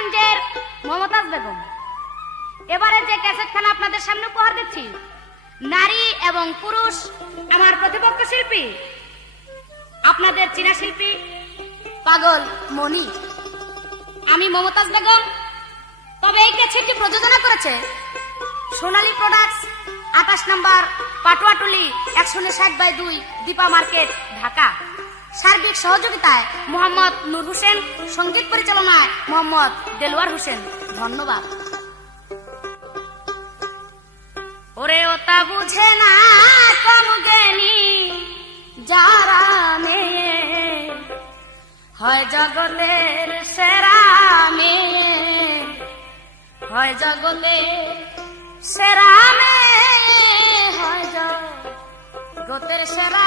গোপালগঞ্জের মমতাজ বেগম। এবারে যে ক্যাসেটখানা আপনাদের সামনে উপহার দিচ্ছি, নারী এবং পুরুষ আমার প্রতিপক্ষ শিল্পী, আপনাদের চীনা শিল্পী পাগল মনি। আমি মমতাজ বেগম। তবে এই ক্যাসেটটি প্রযোজনা করেছে সোনালী প্রোডাক্টস, 28 নম্বর পাটুয়াটুলি 160/2 দীপা মার্কেট, ঢাকা। সার্বিক সহযোগিতায় মোহাম্মদ নূর হোসেন, সঙ্গীত পরিচালনায় মোহাম্মদ দেলোয়ার হোসেন। ধন্যবাদ। ওরে ওটা বুঝে না কম জ্ঞানী যারা মেয়ে, হয় জগতের সেরা মেয়ে, হয় জগতের সেরা মেয়ে, হয় জগতের সেরা।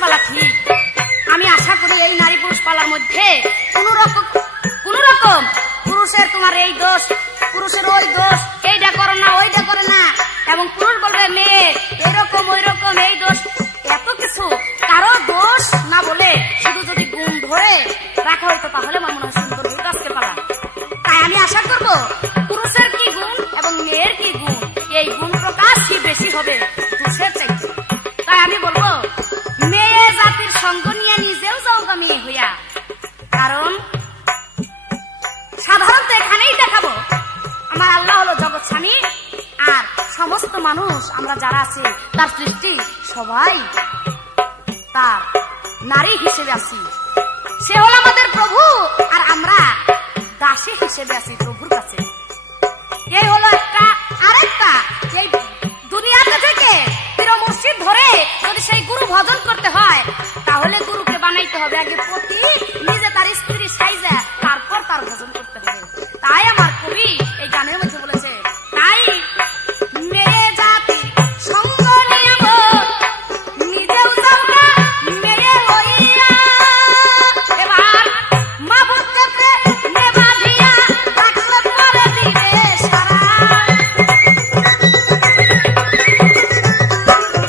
পালা ঠিক, আমি আশা করি এই নারী পুরুষ পালার মধ্যে কোন রকম পুরুষের তোমার এই দোষ, পুরুষের ওই দোষ, এইটা করো না ওইটা করে না, এবং পুরুষ বলবে মেয়ে এরকম ওই রকম এই দোষ, এত কিছু কারো দোষ না বলে শুধু যদি গুণ ধরে রাখা হইতো তাহলে আমার মনে হয় সুন্দর হইতো আজকে পালা। তাই আমি আশা করব পুরুষের কি গুণ এবং মেয়ের কি গুণ, এই গুণ প্রকাশই বেশি হবে পুরুষের চাইতে। তাই আমি বলবো মেয়ে জাতির সঙ্গ নিয়ে নিজেও যাওগা মেয়ে হইয়া, কারণ সাধারণত এখানেই দেখাবো আমার আল্লাহ হলো জগৎ স্বামী, আর সমস্ত মানুষ আমরা যারা আছি তার সৃষ্টি সবাই তার নারী হিসেবে আছি, সে হল আমাদের প্রভু আর আমরা দাসী হিসেবে আছি প্রভুর কাছে। এই হলো একটা আরেকটা, এই দুনিয়াতে থেকে পীর মসজিদ ধরে যদি সেই গুরু ভজন করতে হয় তাহলে গুরুকে বানাইতে হবে আগে পতি, নিজে তার স্ত্রী সাইজা তারপর তার ভজন করতে হবে। তাই আমার কবি এই গানের মধ্যে বলেছে, তাই মেয়ে জাতি সঙ্গ নিয়াব নিজেও যাওগা মেয়ে হইয়া, এবার মাবুদকে প্রেমে বাঁধিয়া ডাকলে পরে দিবে সারা,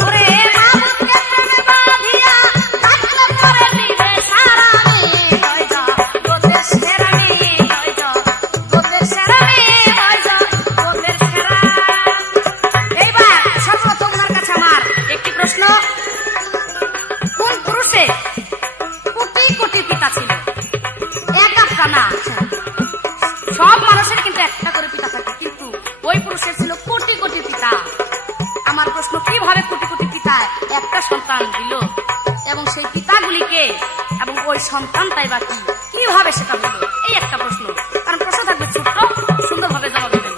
ওরে মাবুদকে প্রেমে বাঁধিয়া ডাকলে পরে দিবে সারা, মেয়ে হই যা গোদের সেরা, মেয়ে হই যা গোদের সেরা, মেয়ে হই যা গোদের সেরা। এইবার সর্বপ্রথম ওনার কাছে আমার একটি প্রশ্ন, কোন পুরুষে কোটি কোটি পিতা ছিল? এক একটা না, সব মানুষের কিন্তু একটা করে পিতা থাকে, কিন্তু ওই পুরুষের ছিল কোটি কোটি পিতা। আমার প্রশ্ন, কিভাবে কোটি কোটি পিতা একটা সন্তান দিল এবং সেই পিতাগুলিকে এবং ওই সন্তানটাই বা কিভাবে সেটা হলো, এই একটা প্রশ্ন। কারণ প্রশ্ন থাকবে ছোট্ট, সুন্দরভাবে জবাব দেবেন।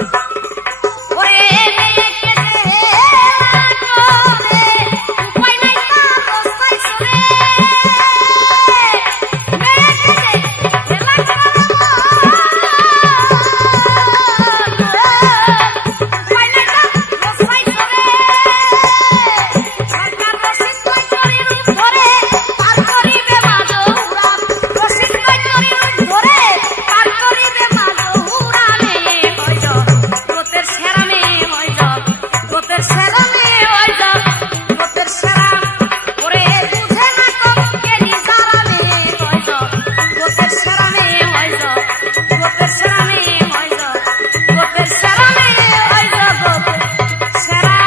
ওরে মেয়েকে যে করে উপায় নাই তার অস্থায় সরে, মেয়েকে যে খেলা করে উপায় নাই তার অস্থায় সরে, সরকার রশিদ কই করি রূপ ধরে পার করিবে মাজৌরা, রশিদ কই করি রূপ ধরে পার করিবে মাজৌরা, মেয়ে হই যা গোতের সেরা, মেয়ে হই যা গোতের সেরা, মেয়ে হই যা গোতের সেরা, ওরে বুঝে না কমকে নিজারা, মেয়ে হই যা গোতের সেরা, মেয়ে হই যা গোতের সেরা, মেয়ে হই যা গোতের সেরা, মেয়ে হই যা গোতের সেরা।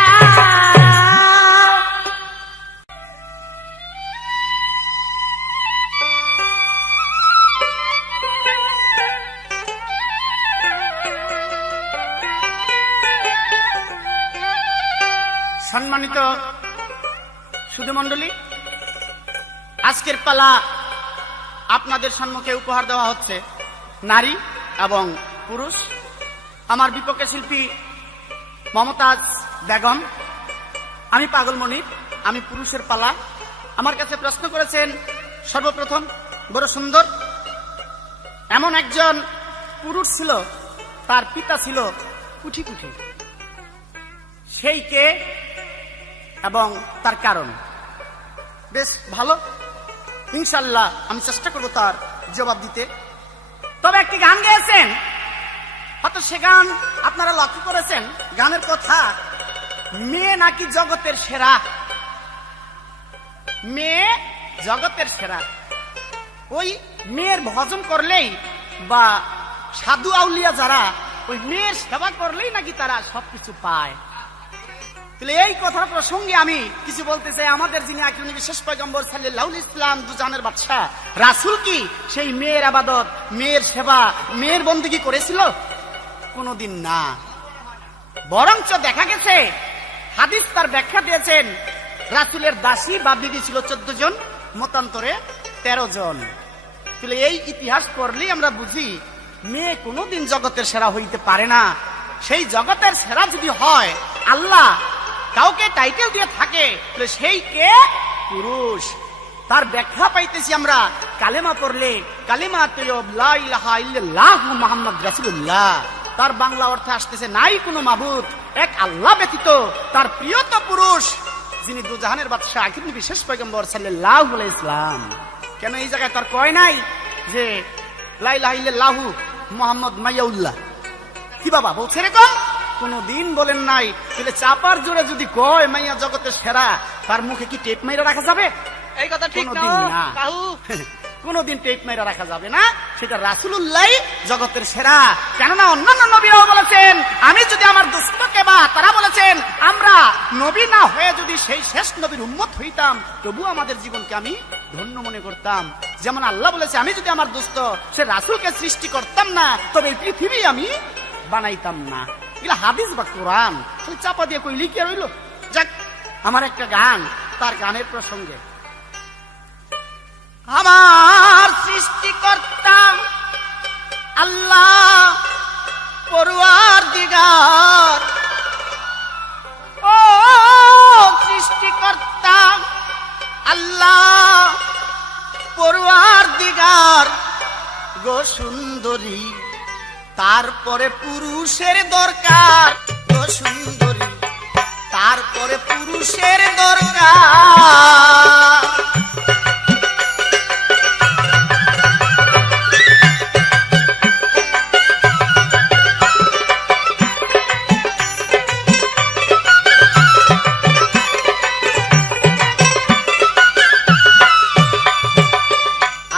সম্মানিত সুধী মণ্ডলী, আজকের পালা আপনাদের সম্মুখে উপহার দেওয়া হচ্ছে নারী এবং পুরুষ। আমার বিপক্ষে শিল্পী মমতাজ বেগম, আমি পাগল মনির, আমি পুরুষের পালা। আমার কাছে প্রশ্ন করেছেন সর্বপ্রথম, বড় সুন্দর এমন একজন পুরুষ ছিল, তার পিতা ছিল কুঠি কুঠি, সেই কে এবং তার কারণ। বেশ ভালো, ইনশাল্লাহ আমি চেষ্টা করব তার জবাব দিতে। তবে একটি গান গেয়েছেন, হয়তো সে গান আপনারা লক্ষ্য করেছেন, গানের কথা মেয়ে নাকি জগতের সেরা, মেয়ে জগতের সেরা। ওই মেয়ের ভজন করলেই বা সাধু আউলিয়া যারা ওই মেয়ের সেবা করলেই নাকি তারা সবকিছু পায়। তাহলে এই কথা প্রসঙ্গে আমি কিছু বলতে চাই। আমাদের যিনি আখিরি বিশেষ পয়গম্বর সাল্লাল্লাহু আলাইহি ওয়াসাল্লাম, দু জাহানের বাদশা রাসূল, কি সেই মেয়ের ইবাদত, মেয়ের সেবা, মেয়ের বন্দেগী করেছিল? কোনদিন না। বরঞ্চ দেখা গেছে, হাদিস তার ব্যাখ্যা দিয়েছেন, রাসূলের দাসী বা বিবি ছিল 14 জন, মতান্তরে 13 জন। তাহলে এই ইতিহাস পড়লেই আমরা বুঝি মেয়ে কোনদিন জগতের সেরা হইতে পারে না। সেই জগতের সেরা যদি হয়, আল্লাহ কাউকে টাইটেল দিয়ে থাকে, তাহলে সেই কে? পুরুষ। তার ব্যাখ্যা পাইতেছি আমরা কালেমা পড়লে, কালেমা তৈয়ব লা ইলাহা ইল্লাল্লাহ মুহাম্মদ রাসূলুল্লাহ। তার বাংলা অর্থ আসতেছে, নাই কোনো মাবুদ এক আল্লাহ ব্যতীত, তার প্রিয় তো পুরুষ, যিনি দুজাহানের বাদশাহ আখির নবী শেষ পয়গম্বর সাল্লাল্লাহু আলাইহি ইসলাম। কেন এই জায়গায় তার কয় নাই যে লা ইলাহা ইল্লাল্লাহু মুহাম্মদ মাইয়াউল্লাহ? কি বাবা বলছে এরকম? কোনদিন বলেন নাই। তাহলে চাপার জোরে যদি কয় মাইয়া জগতের সেরা, তার মুখে কি টেপ মাইরা রাখা যাবে? এই কথা ঠিক না কোনদিন না। কাহু। কোনদিন টেপ মাইরা রাখা যাবে না। সেটা রাসূলুল্লাহ জগতের সেরা। কেননা অন্যান্য নবীরাও বলেছেন আমি যদি আমার দুস্থকে বা তারা বলেছেন আমরা নবী না হয়ে যদি সেই শেষ নবীর উম্মত হইতাম তবু আমাদের জীবনকে আমি ধন্য মনে করতাম। যেমন আল্লাহ বলেছে আমি যদি আমার দুস্থ সে রাসূলকে সৃষ্টি করতাম না তবে এই পৃথিবী আমি বানাইতাম না। এগুলা হাদিস বা কোরআন। খালি চাপা দিয়ে কই লিখে রইল। যাক, আমার একটা গান, তার গানের প্রসঙ্গে আমার সৃষ্টিকর্তা আল্লাহ পরওয়ারদিগার, ও সৃষ্টিকর্তা আল্লাহ পরওয়ারদিগার গো সুন্দরী, তারপরে পুরুষের দরকার গো সুন্দরী, তারপরে পুরুষের দরকার।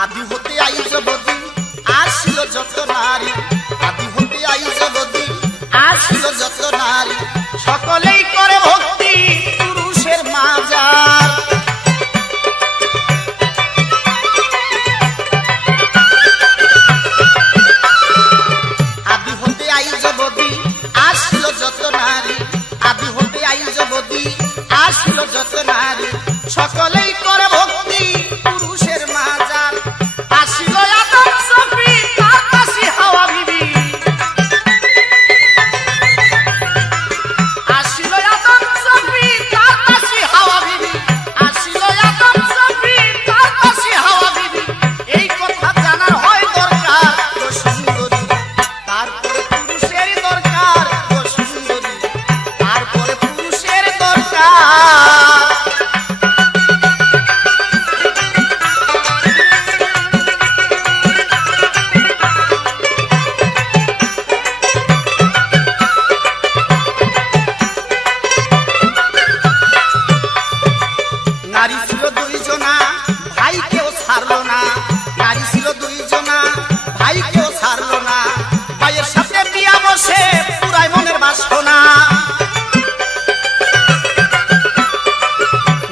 আদি হতে আইজ বদি আসিল যত নারী, আদি হতে আইজ বদি আসিল যত নারী, সকলেই করে ভক্তি পুরুষের মাজার। আদি হতে আইজ বদি আসিল যত নারী, আদি হতে আইজ বদি আসিল যত নারী, সকলেই করে ভক্তি পুরুষের মাজার। আসিল আদম সফি তার কাছে হাওয়া বিবি, আসিল আদম সফি তার কাছে হাওয়া বিবি, আসিল আদম সফি তার কাছে হাওয়া বিবি। এই কথা জানার হয় দরকার গো সুন্দরী, তারপরে পুরুষের দরকার গো সুন্দরী, তারপরে পুরুষের দরকার। নারী ছিল দুইজনা ভাই কেউ ছাড়লো না, নারী ছিল দুইজনা ভাই কেউ ছাড়লো না, ভাইয়ের সাথে বিয়া বসে পুরাই মনের বাসনা।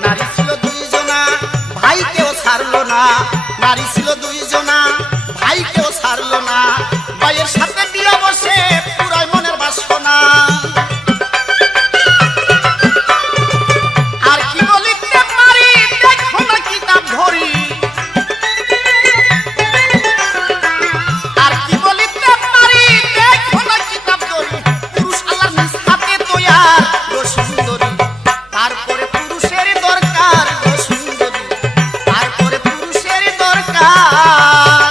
নারী ছিল দুইজনা ভাই কেউ ছাড়লো না, নারী ছিল দুইজনা ভাই কেউ ছাড়লো না, ভাইয়ের সাথে বিয়া বসে পুরাই মনের বাসনা। আর কি বলিতে পারি দেখো না কিতাব ধরি, আর কি বলিতে পারি দেখো না কিতাব ধরি, পুরুষ আল্লাহর নিজ হাতে তৈয়ার গো সুন্দরী, তারপরে পুরুষের দরকার গো সুন্দরী, তারপরে পুরুষের দরকার।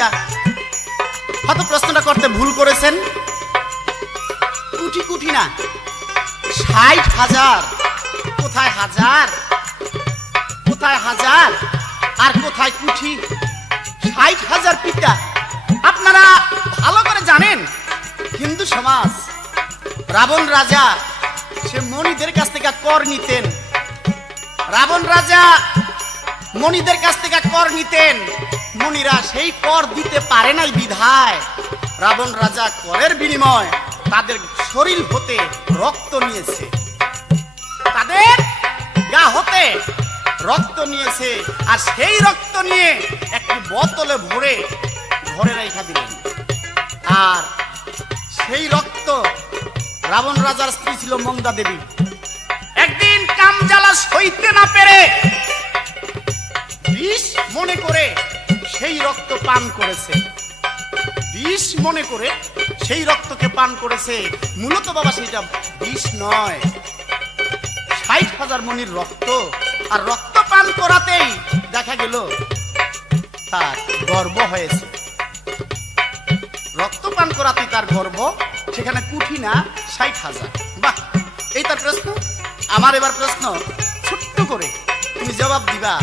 পিতা? হয়তো প্রশ্নটা করতে ভুল করেছেন। কুঠি কুঠি না, 60,000। কোথায় হাজার, কোথায় হাজার আর কোথায় কুঠি? 60,000 পিতা। আপনারা ভালো করে জানেন হিন্দু সমাজ, রাবণ রাজা সে মণিদের কাছ থেকে কর নিতেন। রাবণ রাজা মণিদের কাছ থেকে কর নিতেন, মণিরা সেই কর দিতে পারে নাই বিধায় রাবণ রাজা করের বিনিময় তাদের শরীর হতে রক্ত নিয়েছে, তাদের গা হতে রক্ত নিয়েছে। আর সেই রক্ত নিয়ে একটি বোতলে ভরে ঘরে রেখে দিলেন। আর সেই রক্ত রাবণ রাজার স্ত্রী ছিল মন্দা দেবী। একদিন কামজ্বালা সইতে না পেরে বিষ মনে করে সেই রক্ত পান করেছে, বিষ মনে করে সেই রক্তকে পান করেছে। মূলত বাবা সেটা বিষ নয়, 60,000 মণির রক্ত। আর রক্ত পান করাতেই দেখা গেল তার গর্ভ হয়েছে, রক্ত পান করাতেই তার গর্ভ। সেখানে কুঠি না, 60,000। বাহ, এই তার প্রশ্ন। আমার এবার প্রশ্ন ছোট্ট করে তুমি জবাব দিবা।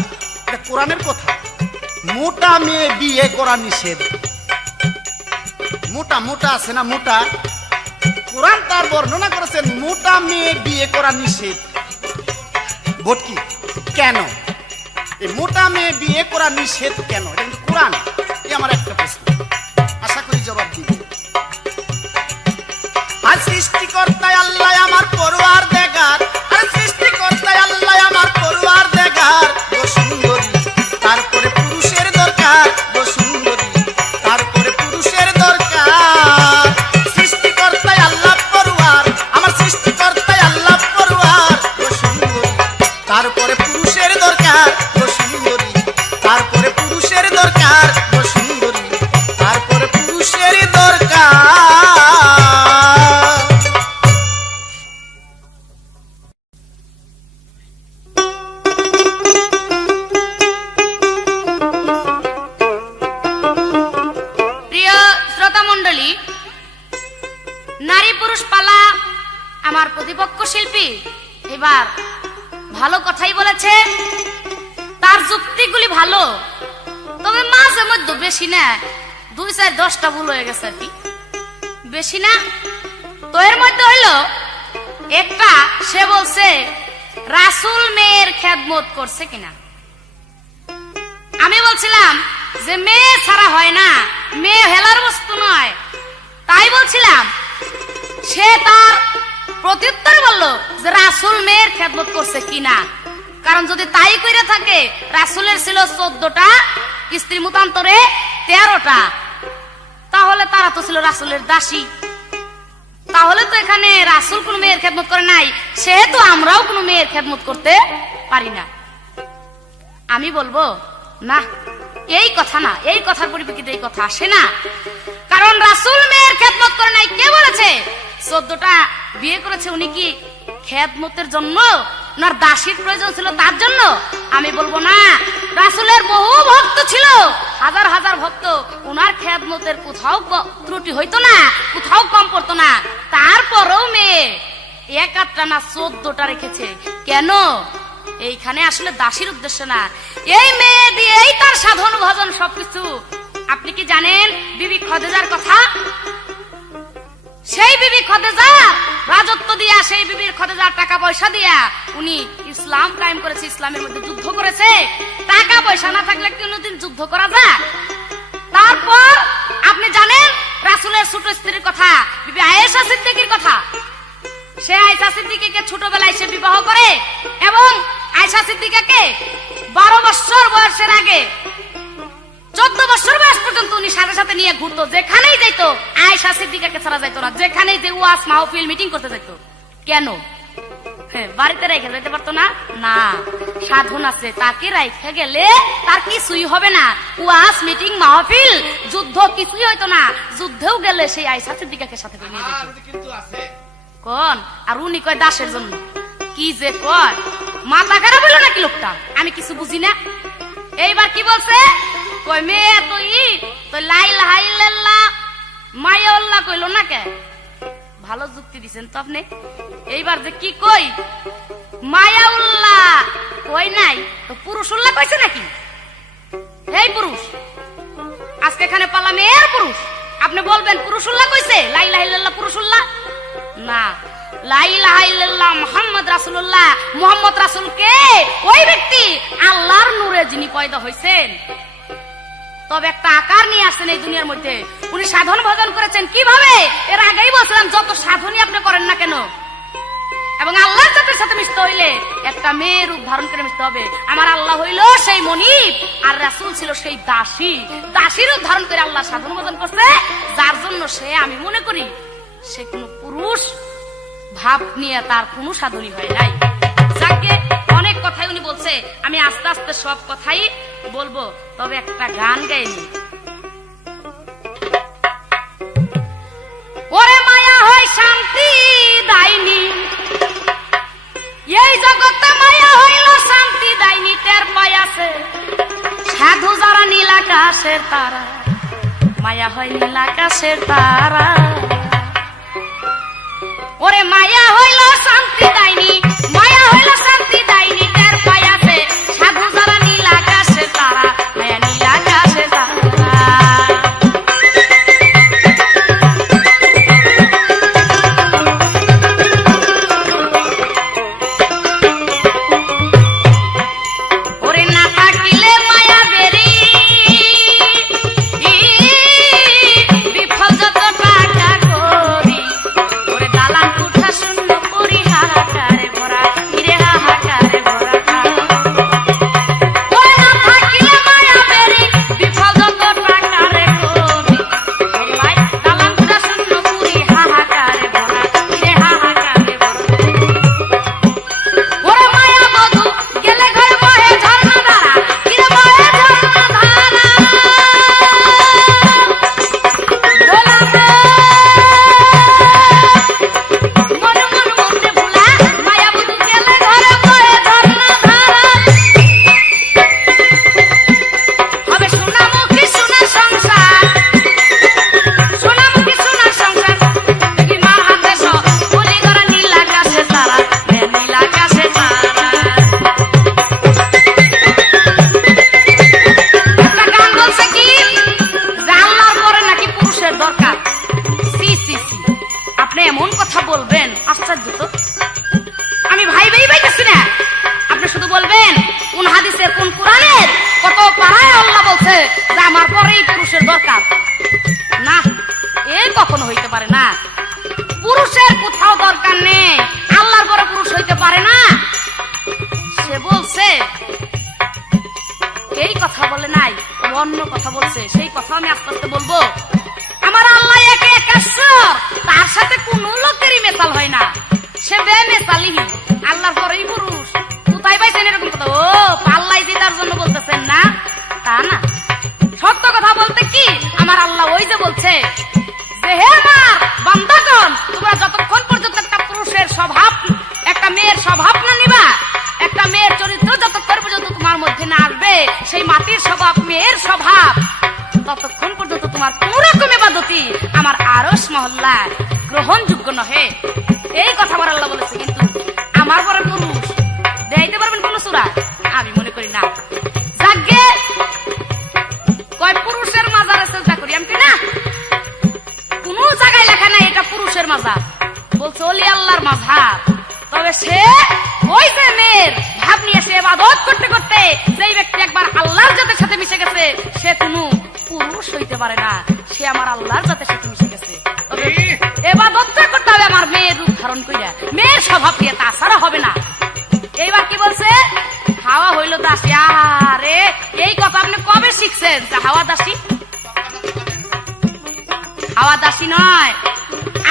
এটা কোরআনের কথা। মোটা মেয়ে বিয়ে করা নিষেধ। মোটা মোটা আছে না, মোটা, কোরআন তার বর্ণনা করেছেন মোটা মেয়ে বিয়ে করা নিষেধ। ভোট কি কেন? এই মোটা মেয়ে বিয়ে করা নিষেধ কেন? এটা কিন্তু কোরআন। এই আমার একটা প্রশ্ন, আশা করি জবাব দিবে। আর সৃষ্টিকর্তায় আল্লাহ আমার পরওয়ার দেখার, আর সৃষ্টিকর্তায় আল্লাহ আমার পরওয়ার দেখার গো সুন্দরী, তারপরে পুরুষের দরকার গো সুন্দরী, তারপরে পুরুষের দরকার। সৃষ্টিকর্তায় আল্লাহ পরওয়ার, আমার সৃষ্টিকর্তায় আল্লাহ পরওয়ার গো সুন্দরী, তারপরে পুরুষের দরকার গো সুন্দরী, তারপরে পুরুষের দরকার গো সুন্দরী, তারপরে পুরুষের দরকার। প্রিয় শ্রোতা মণ্ডলী, নারী পুরুষ পালা আমার প্রতিপক্ষ শিল্পী এবার ভালো কথাই বলেছে, তার যুক্তিগুলি ভালো, তবে মাঝে মধ্যে বেশি না, 2-4-10টা ভুল হয়ে গেছে আর কি, বেশি না। তো এর মধ্যে হইল একটা, সে বলছে রাসূল মেয়ের খেদমত করছে কিনা। আমি বলছিলাম যে মেয়ে ছাড়া হয় না, মেয়ে হেলার বস্তু নয়। তাই বলছিলাম, সে তার প্রত্যুত্তর বলল যে রাসূল মেয়ের খেদমত করছে কিনা। কারণ যদি তাই করে থাকে, রাসূলের ছিল 14টা স্ত্রী, মতান্তরে 13টা, তাহলে তারা তো ছিল রাসূলের দাসী। তাহলে তো এখানে রাসূল কোন মেয়ের খেদমত করে নাই, সেহেতু আমরাও কোন মেয়ের খেদমত করতে পারি না। আমি বলবো না, এই কথা না, এই কথার পরিপ্রেক্ষিতে এই কথা আসে না। কারণ রাসূল মেয়ের খেদমত করে নাই, কে বলেছে? 14টা বিয়ে করেছে, উনি কি খেদমতের জন্য, ওনার দাসীর প্রয়োজন ছিল তার জন্য? আমি বলবো না, রাসূলের বহু ভক্ত ছিল, হাজার হাজার ভক্ত, ওনার খেদমতের কোথাও ত্রুটি হইতো না, কোথাও কম পড়তো না। তারপরেও মেয়ে 1-8টা না 14টা রেখেছে কেন? এইখানে আসলে দাসীর উদ্দেশ্য না, এই মেয়ে দিয়েই তার সাধন ভজন সবকিছু। আপনি কি জানেন বিবি খদিজার কথা? সেই বিবি খদিজা রাজত্ব দিয়া, সেই বিবির খদিজার টাকা পয়সা দিয়া উনি ইসলাম কায়েম করেছে, ইসলামের মধ্যে যুদ্ধ করেছে। টাকা পয়সা না থাকলে কোনদিন যুদ্ধ করা যায়? তারপর আপনি জানেন রাসূলের ছোট স্ত্রীর কথা, বিবি আয়েশা সিদ্দিকীর কথা। সে আয়েশা সিদ্দিকাকে ছোটবেলায় সে বিবাহ করে এবং আয়েশা সিদ্দিকাকে 12 বছর বয়সের আগে 14 বছর বয়স পর্যন্ত উনি সাথে সাথে নিয়ে ঘুরতো, যেখানেই যেত আয়েশা সিদ্দিকাকে ছাড়া যাইতো না, যেখানেই যে ওয়াজ মাহফিল মিটিং করতে যেত। কেন? বাড়িতে রেখে যেতে পারতো না? না, সাধন আছে, তাকে রেখে গেলে তার কিছুই হবে না। ওয়াজ মিটিং মাহফিল যুদ্ধ কিছুই হইতো না, যুদ্ধেও গেলে সেই আয়েশা সিদ্দিকাকে সাথে করে নিয়ে যেত। কোন? আর উনি কয় দাসের জন্য। কি যে কয়, মাথা খারাপ হলো নাকি লোকটা? আমি কিছু বুঝি না। এইবার কি বলছে? কই মেয়ে তো তো লা ইলাহা ইল্লাল্লাহ মায়া আল্লাহ কইলো না কে? ভালো যুক্তি দিছেন তো আপনি। এইবার যে কি কই মায়া উল্লাহ কই নাই তো পুরুষ উল্লাহ কইছে নাকি? এই পুরুষ আজকে এখানে পালা মেয়ের পুরুষ, আপনি বলবেন পুরুষ উল্লাহ কইছে? লা ইলাহা ইল্লাল্লাহ পুরুষ উল্লাহ না, লা ইলাহা ইল্লাল্লাহ মুহাম্মদ রাসূলুল্লাহ। মুহাম্মদ রাসূল কে? ওই ব্যক্তি আল্লাহর নূরে যিনি পয়দা হইছেন, তবে একটা আকার নিয়ে আসছেন এই দুনিয়ার মধ্যে। উনি সাধন ভজন করেছেন কিভাবে? এর আগেই বলছিলাম, যত সাধনই আপনি করেন না কেন, এবং আল্লাহর জাতের সাথে মিশতে হইলে একটা মেয়ের রূপ ধারণ করে মিশতে হবে। আমার আল্লাহ হইল সেই মনিব, আর রাসূল ছিল সেই দাসী। দাসীর রূপ ধারণ করে আল্লাহ সাধন ভজন করছে, যার জন্য সে, আমি মনে করি সে কোন পুরুষ ভাব নিয়ে তার কোনো সাধনই হয় নাই। যাকে অনেক কথাই উনি বলছে, আমি আস্তে আস্তে সব কথাই বলবো, তবে একটা গান গাইনি। ওরে মায়া হয় শান্তি দাইনি, এই জগতে মায়া হইল শান্তি দাইনি, টের পাইয়াছে সাধু যারা নীল আকাশের তারা, মায়া হয় নীল আকাশের তারা। ওরে মায়া হইল শান্তি দাইনি, মায়া হইল শান্তি দাইনি, টের পাইয়াছে সাধু যারা নীল আকাশের তারা, মায়া নীল আকাশের তারা। অন্য কথা বলছে, সেই কথা আমি আস্তে আস্তে বলবো। আমার আল্লাহ একে একাশ্বর, তার সাথে কোন লোকেরই মেশাল হয় না, সে বেমেশালিহীন, আল্লাহর পরেই পুরুষ। কোথায় পাইছেন এরকম কথা? ও পাল্লাই জেতার জন্য বলতেছেন না, তা না। সত্য কথা বলতে কি, আমার আল্লাহ ওই যে বলছে যে হে আমার বান্দাগণ, তোমরা যতক্ষণ পর্যন্ত একটা পুরুষের স্বভাব, একটা মেয়ের স্বভাব না নিবা, একটা মেয়ের চরিত্র যতক্ষণ পর্যন্ত তোমার মধ্যে না আসবে, সেই মাটির স্বভাব মেয়ের স্বভাব, ততক্ষণ পর্যন্ত তোমার কোন রকম ইবাদতি আমার আরশ মহল্লা গ্রহণযোগ্য নহে। এই কথা আমার আল্লাহ বলেছে। কিন্তু আমার পরে পুরুষ দেখাইতে পারবেন কোন সূরা? আমি মনে করি না। যাকে কয় পুরুষের মাজারে চেষ্টা করি, আমি না কোন জায়গায় লেখা নাই এটা পুরুষের মাজার, বলছে ওলি আল্লাহর মাজার। তবে সে ওই যে মেয়ের ভাব নিয়ে সে ইবাদত করতে করতে যেই ব্যক্তি একবার আল্লাহর জাতের সাথে মিশে গেছে, সে কোনো পুরুষ হইতে পারে না, সে আমার আল্লাহর জাতের সাথে মিশে গেছে। তবে ইবাদতটা করতে হবে আমার মেয়ের রূপ ধারণ কইরা, মেয়ের স্বভাব দিয়ে, তাছাড়া হবে না। এইবার কি বলছে? হাওয়া হইল দাসী। আরে এই কথা আপনি কবে শিখছেন? হাওয়া দাসী, হাওয়া দাসী নয়,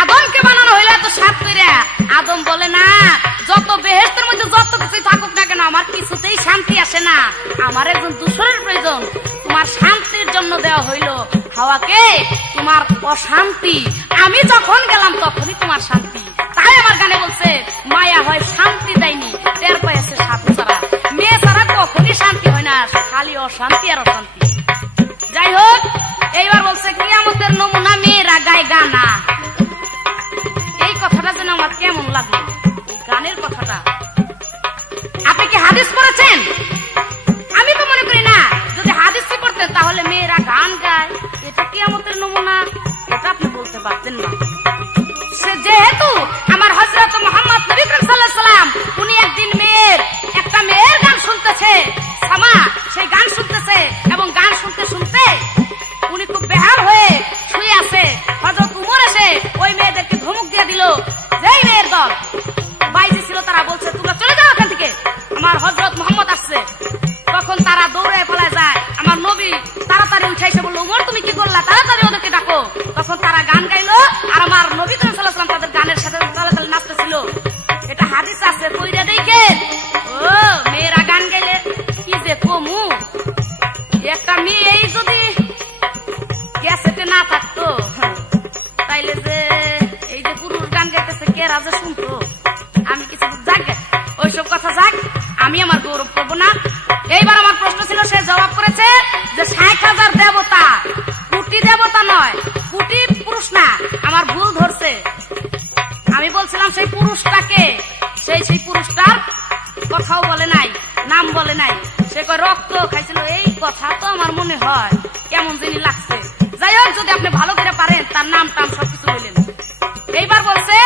আদমকে বানানো হইলে এত সাত কইরা। আদম বলে না, যত বেহেশতের মধ্যে যত কিছুই থাকুক না কেন, আমার কিছুতেই শান্তি আসে না, আমার একজন দূষণের প্রয়োজন। তোমার শান্তির জন্য দেওয়া হইল হাওয়াকে তোমার অশান্তি, আমি যখন গেলাম তখনই তোমার শান্তি। তাই আমার গানে বলছে মায়া হয় শান্তি দেয়নি, টের পাইছে সাথে ছাড়া। মেয়ে ছাড়া কখনই শান্তি হয় না, খালি অশান্তি আর অশান্তি। যাই হোক, এইবার বলছে কিয়ামতের নমুনা মেয়েরা গায় গানা। এই কথাটা যেন আমার কেমন লাগলো, এই গানের কথাটা। আপনি কি হাদিস পড়েছেন? আমি তো মনে করি না। যদি হাদিস পড়তেন তাহলে মেয়েরা গান গায়, এটা কিয়ামতের নমুনা, এটা আপনি বলতে পারতেন না। সে যেহেতু আমার হযরত মুহাম্মদ নবী করিম সাল্লাল্লাহু আলাইহি সাল্লাম, উনি একদিন একটা মেয়ের গান শুনতেছে, সামা সেই গান শুনতেছে, এবং গান শুনতে শুনতে উনি খুব বেহাল হয়ে শুয়ে আছে। হযরত উমর এসে ওই মেয়েদেরকে ধমক দিয়ে দিল, যেই মেয়ের দল বাইজি ছিল তারা বলছে তোমরা চলে যাও এখান থেকে, আমার হযরত মুহাম্মদ আসছে। তখন তারা দৌড়ে পালায় যায়। আমার নবী তাড়াতাড়ি উঠে এসে বলল, উমর তুমি কি করলা, তাড়াতাড়ি ওদেরকে ডাকো। তখন তারা গান গাইলো, আর আমার নবী করিম সাল্লাল্লাহু আলাইহি ওয়াসাল্লাম তাদের গানের সাথে তালে তালে নাচতেছিল। এটা হাদিস আছে, কইরা দেখে ও মেয়েরা গান গাইলে কি যে কমু। একটা মেয়ে এই যদি ক্যাসেটে না থাকতো, তাইলে যে এই যে পুরুষ গান গাইতেছে কে রাজা শুনতো। আমি কিছু যাক ওইসব কথা যাক, আমি আমার গৌরব করবো না। এইবার আমার প্রশ্ন ছিল, সে জবাব করেছে যে ৬০,০০০ দেবতা, কোটি দেবতা নয়, কোটি পুরুষ না, আমার ভুল ধরছে। আমি বলছিলাম সেই পুরুষটাকে, সেই পুরুষটার কথাও বলে নাই, নাম বলে নাই। সে কয় রক্ত খাইছিল, এই কথা তো আমার মনে হয় কেমন জানি লাগছে। যাই হোক, যদি আপনি ভালো করে পারেন তার নাম টাম সবকিছু বললেন। এইবার বলছে,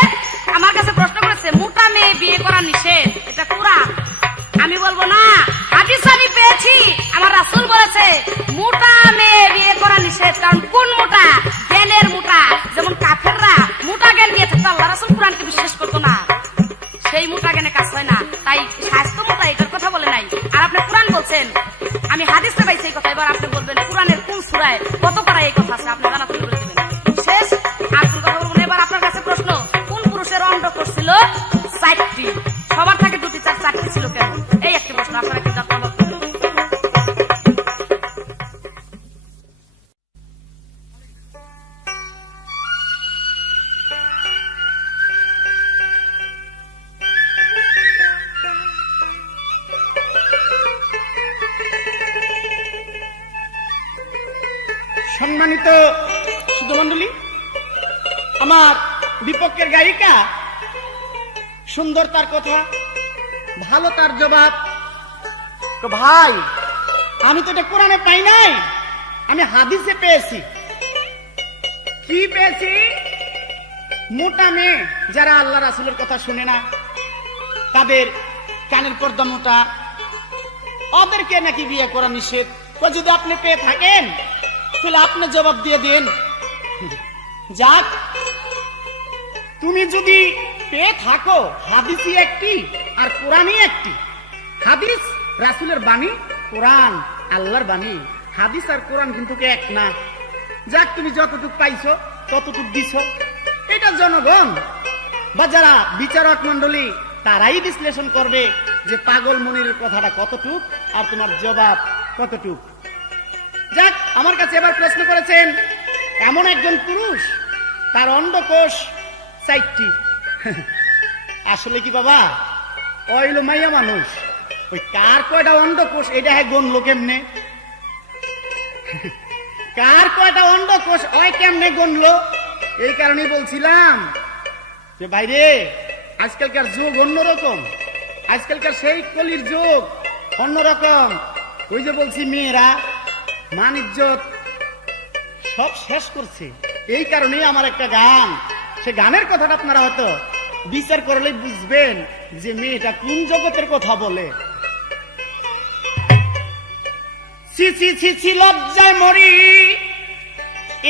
আমার কাছে প্রশ্ন করেছে মোটা মেয়ে বিয়ে করা নিষেধ, এটা কুরআন। আমি বলবো না, হাদিস আমি পেয়েছি, আমার রাসূল বলেছে মোটা মেয়ে বিয়ে করা নিষেধ। কারণ কোন মোটা? জ্ঞানের মোটা। যেমন কাফেররা মোটা জ্ঞান দিয়ে থাকতো, আল্লাহ রাসূল কুরআনকে বিশ্বাস করতো না, সেই মোটা জ্ঞানে কাজ হয় না। তাই স্বাস্থ্য মোটা এটার কথা বলে নাই। আর আপনি কুরআন বলছেন, আমি হাদিসে পাইছি এই কথা। এবার আপনি বলবেন কুরআনের কোন সূরায় কত পারা এই কথা আছে, আপনি জানা তুলে বলে দেবেন। শেষ, আর কোন কথা বলবো না। এবার আপনার কাছে প্রশ্ন, কোন পুরুষের অন্ডকোষ ছিল ৪টি? সবার থাকে ২টি, ৪টি ছিল কেন? এই একটি প্রশ্ন আপনারা কি জবাব করবেন? সম্মানিত সুধমণ্ডলী, আমার বিপক্ষের গায়িকা সুন্দর তার কথা, ভালো তার জবাব। তো ভাই, আমি তো এটা কোরআনে পাই নাই, আমি হাদিসে পেয়েছি। কি পেয়েছি? মোটা মেয়ে যারা আল্লাহ রাসূলের কথা শুনে না, তাদের কানের পর্দা মোটা, ওদেরকে নাকি বিয়ে করা নিষেধ। তো যদি আপনি পেয়ে থাকেন তাহলে আপনি জবাব দিয়ে দিন। যাক, তুমি যদি পেয়ে থাকো, হাদিসই একটি আর কোরআনই একটি। হাদিস রাসূলের বাণী, কোরআন আল্লাহর বাণী। হাদিস আর কোরআন কিন্তু এক না। যাক, তুমি যতটুকু পাইছো ততটুকু দিছ। এটা জনগণ বা যারা বিচারক মন্ডলী তারাই বিশ্লেষণ করবে যে পাগল মনিরের কথাটা কতটুক আর তোমার জবাব কতটুক। যাক, আমার কাছে এবার প্রশ্ন করেছেন এমন একজন পুরুষ, তার অন্ডকোষ ৪টি। আসলে কি বাবা, ওইল মাইয়া মানুষ, ওই কার কয়টা অন্ডকোষ এটা গণলো কেমনে? কার কয়টা অন্ডকোষ ওই কেমনে গণলো? এই কারণেই বলছিলাম যে বাইরে আজকালকার যুগ অন্যরকম, আজকালকার সেই কলির যুগ অন্যরকম। ওই যে বলছি, মেয়েরা মান ইজ্জত সব শেষ করছে। এই কারণেই আমার একটা গান, সে গানের কথাটা আপনারা হয়তো বিচার করলে বুঝবেন যে মেয়েটা কোন জগতের কথা বলে। ছি ছি ছি ছি, লজ্জায় মরি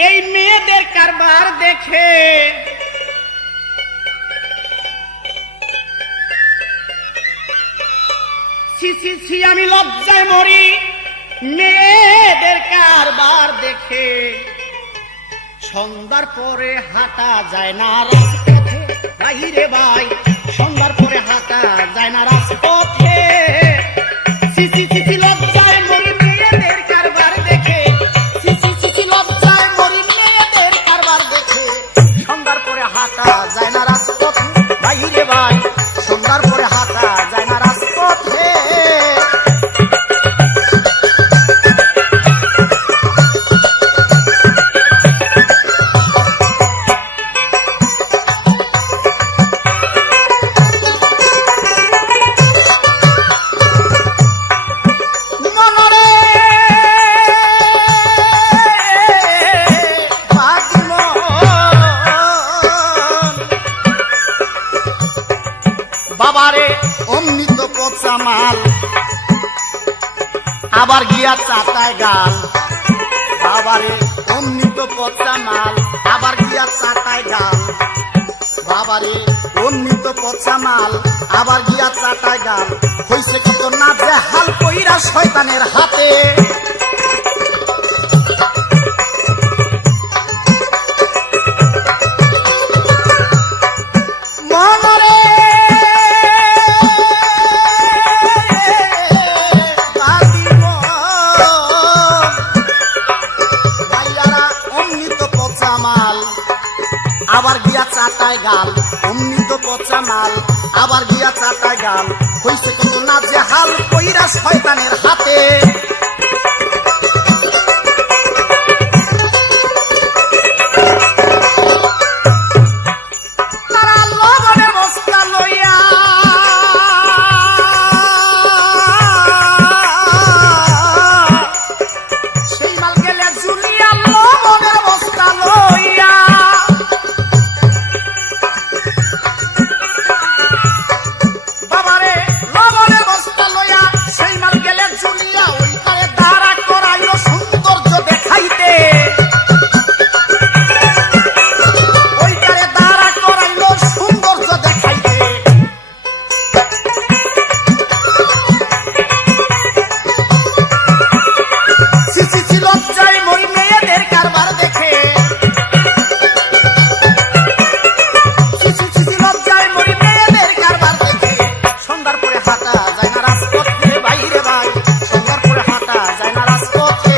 এই মেয়েদের কারবার দেখে। ছি ছি ছি, আমি লজ্জায় মরি মেয়েদের কারবার দেখে। সন্ধ্যার পরে হাঁটা যায় না রাজপথে, বাইরে ভাই সন্ধ্যার পরে হাঁটা যায় না রাজপথে। ছি ছি ছি ছি, লজ্জায় মরি মেয়েদের কারবার দেখে। ছি ছি ছি ছি, লজ্জায় মরি মেয়েদের কারবার দেখে। সন্ধ্যার পরে হাঁটা যায় না রাজপথে, বাইরে ভাই সন্ধ্যার পরে হাঁটা যায় না রাজপথে। পচা মাল আবার গিয়া চাটায় গাল বাবারে অমনি তো পচা মাল আবার গিয়া চাটায় গাল বাবারে অমনি তো পচা মাল আবার গিয়া চাটায় গাল হইছে কত না যে হাল কইরা শয়তানের হাতে মনরে বাদিব ভাইয়ারা অমনি তো পচা মাল আবার গিয়া চাটায় গাল অমনি তো পচা মাল আবার গিয়া চাটায় গাল হইছে কত না যে হাল কইরা শয়তানের হাতে তারা লবণের বস্তা লইয়া সেই মাল গেলে জুলিয়া লবণের বস্তা লইয়া বাবারে লবণের বস্তা লইয়া সেই মাল গেলে জুলিয়া ওই তারে দাঁড়া করাইলো সৌন্দর্য দেখাইতে ওই তারে দাঁড়া করাইলো সৌন্দর্য দেখাইতে সিসি ছিল লজ্জায় মই মেয়েদের কারবার দেখে সিসি লজ্জায় মই মেয়েদের কারবার দেখে সন্ধ্যার পরে হাঁটা যায় না রাজপথে বাইরে ভাই সন্ধ্যার পরে হাঁটা যায় না রাজপথে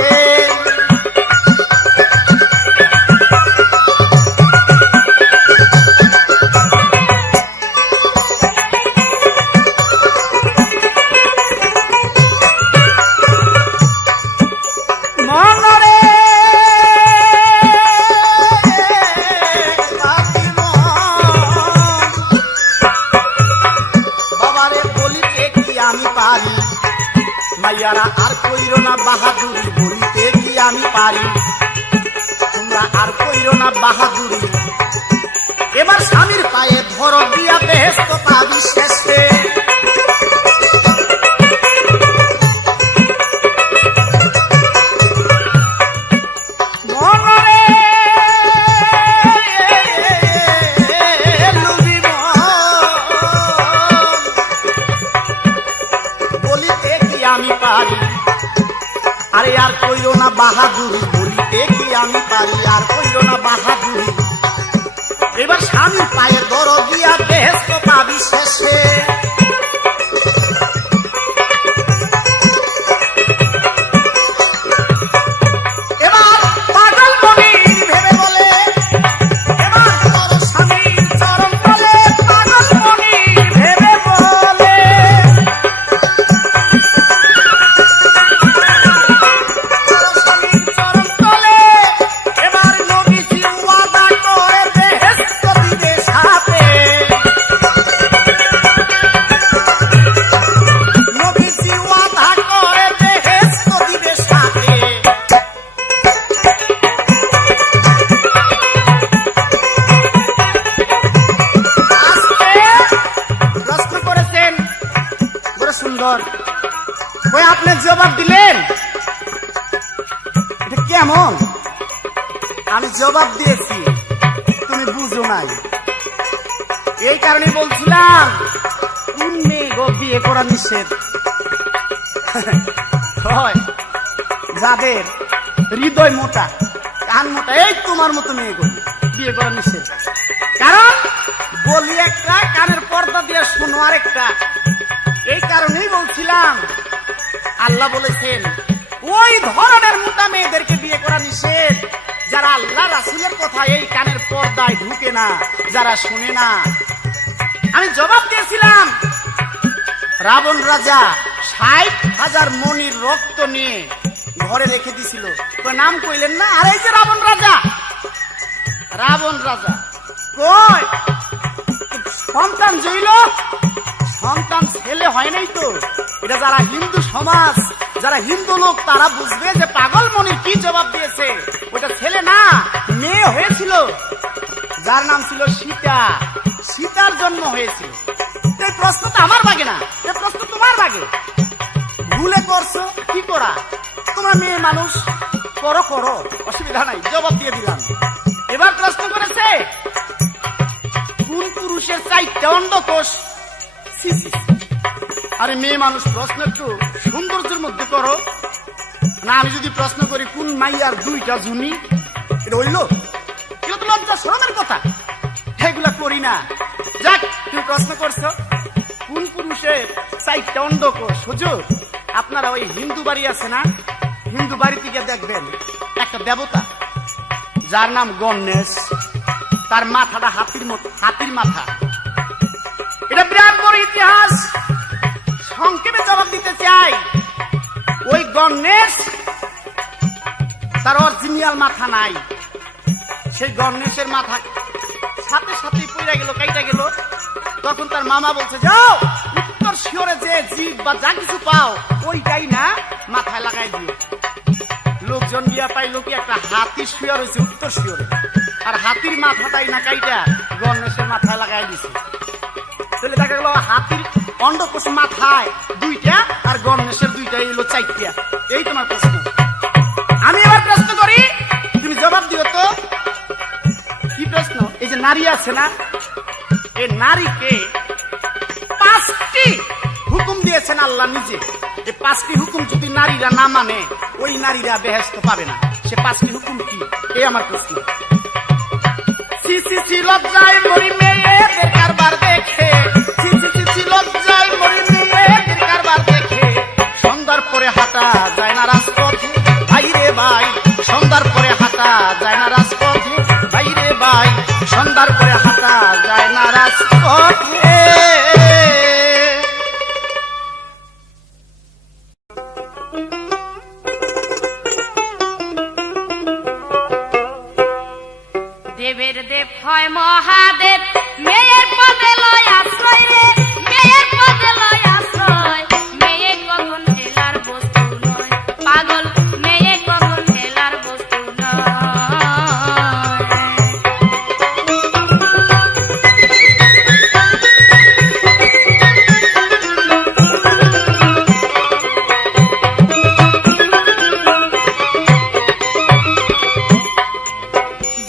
মনরে বাদিব বাবারে বলিতে কি আমি পারি মাইয়ারা আর কইরো না বাহাদুরি বলিতে কি আমি পারি তোমরা আর কইরো না বাহাদুরি এবার স্বামীর পায়ে ধরো দিয়া বেহেশত পাবি শেষে মনরে লুবিব বলিতে কি আমি পারি আরে আর কইরো না বাহাদুরি বলিতে কি আমি পারি আর কইরো না বাহাদুরি এবার স্বামীর পায়ে ধরো দিয়া বেহেশত পাবি শেষে এবার পাগল মনির ভেবে বলে এবার তোর স্বামীর চরণ তলে পাগল মনির ভেবে বলে তোর স্বামীর চরণ তলে এবার নবীজি ওয়াদা করে বেহেশত দিবে সাথে নবীজি ওয়াদা করে বেহেশত দিবে সাথে আজকে প্রশ্ন করেছেন বড় সুন্দর ওই আপনি জবাব দিলেন এটা কেমন আমি জবাব দিয়েছি তুমি বুঝো নাই এই কারণে বলছিলাম কোন মেয়ে গো বিয়ে করা নিষেধ হয় যাদের হৃদয় মোটা কান মোটা এই তোমার মতো মেয়ে গো বিয়ে করা নিষেধ কারণ বলি একটা কানের পর্দা দিয়ে শোনো আরেকটা এই কারণেই বলছিলাম আল্লাহ বলেছেন ওই ধরনের মোটা মেয়েদেরকে বিয়ে করা নিষেধ যারা আল্লাহ রাসূলের কথা এই কানের পর্দায় ঢুকে না যারা শুনে না আমি জবাব দিয়েছিলাম রাবণ রাজা ৬০,০০০ মণির রক্ত নিয়ে ঘরে রেখে দিছিল তো নাম কইলেন না আর এই যে রাবণ রাজা কই সন্তান জইল সন্তান ছেলে হয় নাই তো এটা যারা হিন্দু সমাজ যারা হিন্দু লোক তারা বুঝবে যে পাগল মনির কি জবাব দিয়েছে ওটা ছেলে না মেয়ে হয়েছিল যার নাম ছিল সীতা সীতার জন্ম হয়েছিল এই প্রশ্নটা আমার বাগে না এই প্রশ্ন তোমার লাগে ভুলে করছো কি করা, তোমরা মেয়ে মানুষ, করো করো, অসুবিধা নাই, জবাব দিয়ে দিলাম। এবার প্রশ্ন করেছে কোন পুরুষের 4টা অন্ডকোষ? C C C. আরে মেয়ে মানুষ, প্রশ্ন একটু সৌন্দর্যের মধ্যে করো না। আমি যদি প্রশ্ন করি কোন মাইয়ার 2টা জুনি, এটা হইল? এটা তো লজ্জা শরমের কথা, এগুলা করি না। যাক, তুমি প্রশ্ন করছো কোন পুরুষের 4টা অন্ডকোষ। হুজুর, আপনারা ওই হিন্দু বাড়ি আছে না, হিন্দু বাড়িতে গিয়ে দেখবেন একটা দেবতা যার নাম গণেশ, তার মাথাটা হাতির মতো, হাতির মাথা। এটা বিরাট বড় ইতিহাস। সংক্ষেপে জবাব দিতে চাই, ওই গণেশ তার অরিজিনাল মাথা নাই, সেই গণেশের মাথা সাথে সাথে পড়ে গেল, কাইটা গেল। তখন তার মামা বলছে, যাও উত্তর শিওরে যে জীব বা যা কিছু পাও ওইটাই না মাথায় লাগাই দিও। লোকজন গিয়া পাইলো কি একটা হাতি শুয়ে রয়েছে উত্তর শিওরে, আর হাতির মাথাটাই না কাইটা গণেশের মাথায় লাগাই দিছে। তাহলে দেখা গেল হাতির অন্ডকোষ মাথায় 2টা আর গণেশের 2টা, এলো 4টা। এই তোমার প্রশ্ন। আমি এবার প্রশ্ন করি, তুমি জবাব দিও তো। কি প্রশ্ন? এই যে নারী আছে না, এই নারীকে 5টি হুকুম দিয়েছেন আল্লাহ নিজে। এই 5টি হুকুম যদি নারীরা না মানে, ওই নারীরা বেহেশত পাবে না। সে 5টি হুকুম কি? এই আমার প্রশ্ন। সি সি সি লজ্জায় মরি মেয়েদের কারবার দেখে, সি সি সি সি লজ্জায় মরি মেয়েদের কারবার দেখে। সন্ধ্যার পরে হাঁটা যায় না রাজপথে, ভাই রে ভাই, সন্ধ্যার পরে হাঁটা যায় না রাজপথে, ভাই রে ভাই, সন্ধ্যার পরে হাঁটা যায় না রাজপথে। দেবের দেব হয় মহাদেব, মেয়ের পদে লয় আশ্রয় রে, মেয়ের পদে লয় আশ্রয়। মেয়ে কখন হেলার বস্তু নয়, পাগল মেয়ে কখন হেলার বস্তু নয়।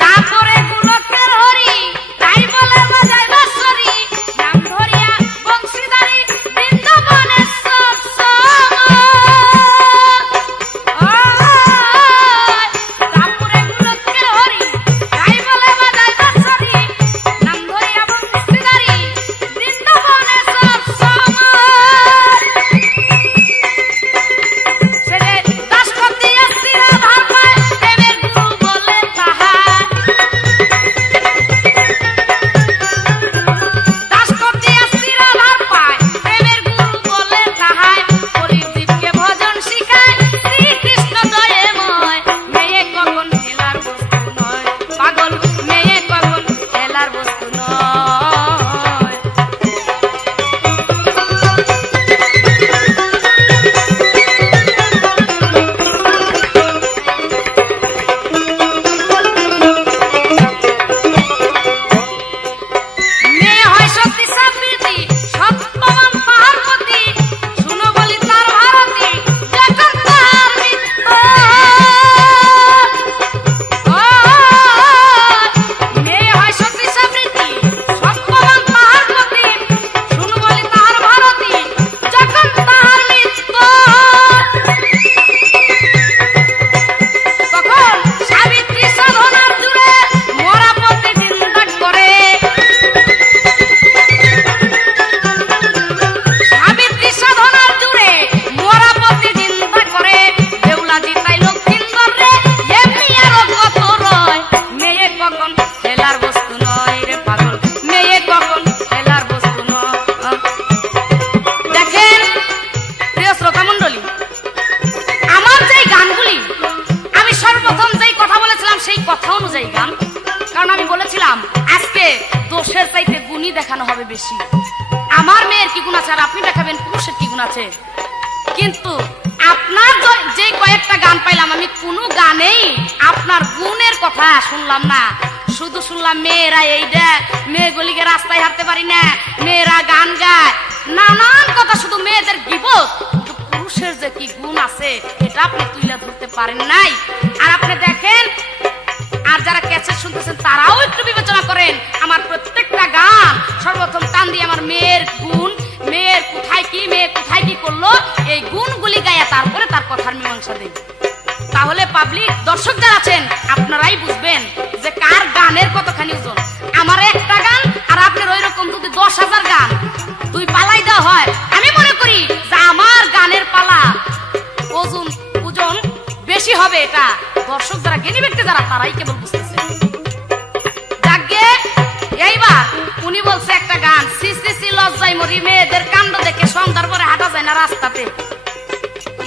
তারপরে গুণকের হরি, তাই বলে বাজায় বাঁশরি, নাম ধরিয়া বংশীধারী বৃন্দাবনেশ্বর তারপরে গুণকের হরি, তাই বলে বাজায় বাঁশরি, নাম ধরিয়া বংশীধারী বৃন্দাবনেশ্বর ছেলে দাস করতে আসছি রাধার পায়, প্রেমের গুরু বলে তাহার। দাস করতে আসছি রাধার পায়, প্রেমের গুরু বলে তাহার। হরিদ্বীপকে ভজন শিখায় শ্রীকৃষ্ণ দয়াময়। মেয়ে কখন হেলার বস্তু নয়, পাগল মেয়ে কখন হেলার বস্তু নয়। মেয়ে হয় শক্তি সমৃদ্ধি, সত্যবান পার্বতী, শুনো বলি তার ভারতী, যখন তার মৃত্যু। মেয়ে হয় শক্তি সমৃদ্ধি, সত্যবান পার্বতী, শুনো বলি তার ভারতী, যখন তার মৃত্যু। তখন সাবিত্রী সাধনার জুড়ে মোরা প্রতিদিন দাগ করে। সাবিত্রী সাধনার জুড়ে মোরা প্রতিদিন দাগ করে। দেউলাজি তাই লক্ষ্মীন্দর রে, এমনি আরো কত রয়। মেয়ে কখন হেলার বস্তু নয় রে পাগল, মেয়ে কখন হেলার বস্তু নয়। দেখেন প্রিয় শ্রোতা মণ্ডলী, আমার যেই গানগুলি, আমি সর্বপ্রথম যেই কথা বলেছিলাম সেই কথা অনুযায়ী গান। কারণ আমি বলেছিলাম আজকে দোষের চাইতে গুণই দেখানো হবে বেশি। আমার মেয়ের কি গুণ আছে আর আপনি দেখাবেন পুরুষের কি গুণ আছে। কিন্তু আপনার যে কয়েকটা গান পাইলাম, আমি কোনো গানেই আপনার গুণের কথা শুনলাম না। শুধু শুনলাম মেয়েরা এইটা, মেয়েগুলিকে রাস্তায় হাঁটতে পারি না, মেয়েরা গান গায়, নানান কথা, শুধু মেয়েদের গিবত। কিন্তু পুরুষের যে কি গুণ আছে এটা আপনি তুলে ধরতে পারেন নাই। আর আপনি দেখেন, আর যারা ক্যাসেট শুনতেছেন তারাও একটু বিবেচনা করেন। আমার প্রত্যেকটা গান সর্বপ্রথম টান দিয়ে আমার মেয়ের গুণ, মেয়ের কোথায় কি করলো, এই গুণগুলি গায়া তারপরে তার কথার মীমাংসা দেই। তাহলে পাবলিক দর্শক যারা আছেন আপনারাই বুঝবেন যে কার গানের কতখানি ওজন। আমার একটা গান আর আপনার ওই রকম যদি 10,000 গান দুই পালাই দেওয়া হয়, আমি মনে করি যে আমার গানের পালা ওজন বেশি হবে। এটা দর্শক যারা, জ্ঞানী ব্যক্তি যারা, তারাই কেবল বুঝতেছে। যাকে এইবার উনি বলছে একটা গান, সি লজ্জায় মরি, মেয়েদের কাণ্ড দেখে সন্ধ্যার পরে হাঁটা যায় না রাস্তাতে।